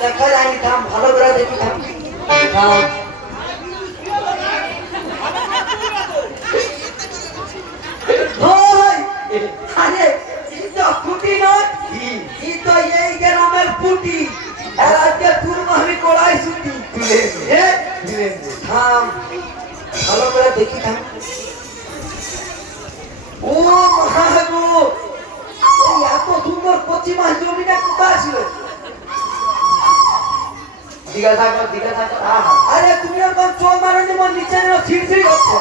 দেখা যায়নি, থাম ভালো করে দেখি, থাম আরে ফুটি নয়, তো এই গ্রামের ফুটি, আর আজকে তুলবো আমি কড়াই ছুটি। থাম ভালো করে দেখি, থাম। ও মহাগো, এত সুন্দর কচি মাছ জমিটা কোথায় ছিল? আরে তুমি ওরকম চোখ মারনি, মোর নিচে যেন ছিড়ছিড়ি করছে।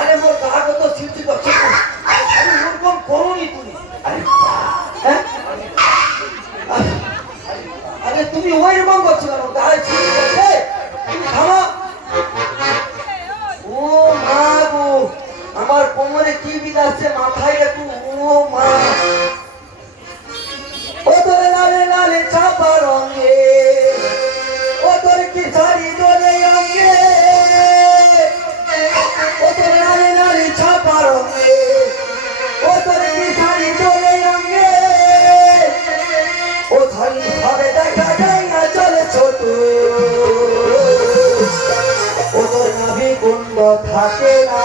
আরে মোর গা কত ছিড়ছিড়ি করছে, ওরকম করোনি তুমি। আরে তুমি ওই রকম করছো কেন? গায়ে ছিড়ছিড়ি করছে, তুমি থামো। ও মা গো, আমার কোমরে কি বিধাচ্ছে, মাথায় একটু। ও মা, ও তোরে লালে লালে চাপা রঙে, ও তোর কি শাড়ি দোলে অঙ্গে, ও তোর লালে লালে চাপা রঙে, ও তোর কি শাড়ি দোলে অঙ্গে, ও শাড়ি ভাবে দেখা যায় না চলে ছোট, ও তোর নাভি কুণ্ড থাকে না।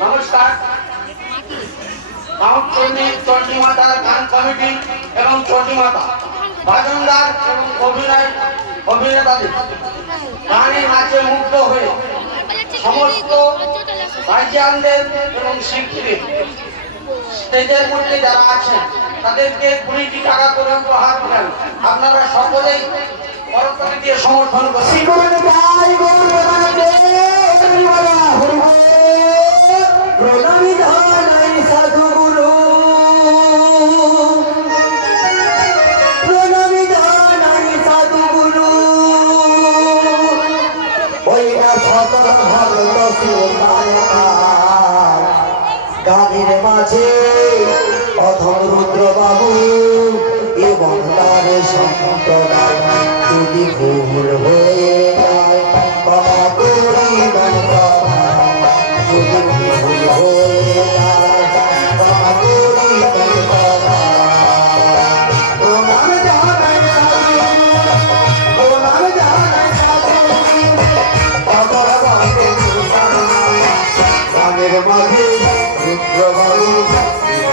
নমস্কার, চণ্ডীমাতার গান কমিটি এবং চণ্ডীমাতা বাজনদার এবং অভিনেতাদের গানে নাচে মুগ্ধ হয়ে সমস্ত গার্জিয়ানদের এবং শিল্পীদের স্টেজের মধ্যে যারা আছেন তাদেরকে 20টি টাকা করে উপহার দেন। আপনারা সকলেই করতালি দিয়ে সমর্থন করুন। গানের মাঝে অধম রুদ্র বাবু এবং তার সম্প্রদায় যদি ভুল হয়ে যায় ক্ষমা করিবেন, যদি ভুল হয়ে যায় ক্ষমা করিবেন। প্রণাম জানাই মাঝে রুদ্র বাবু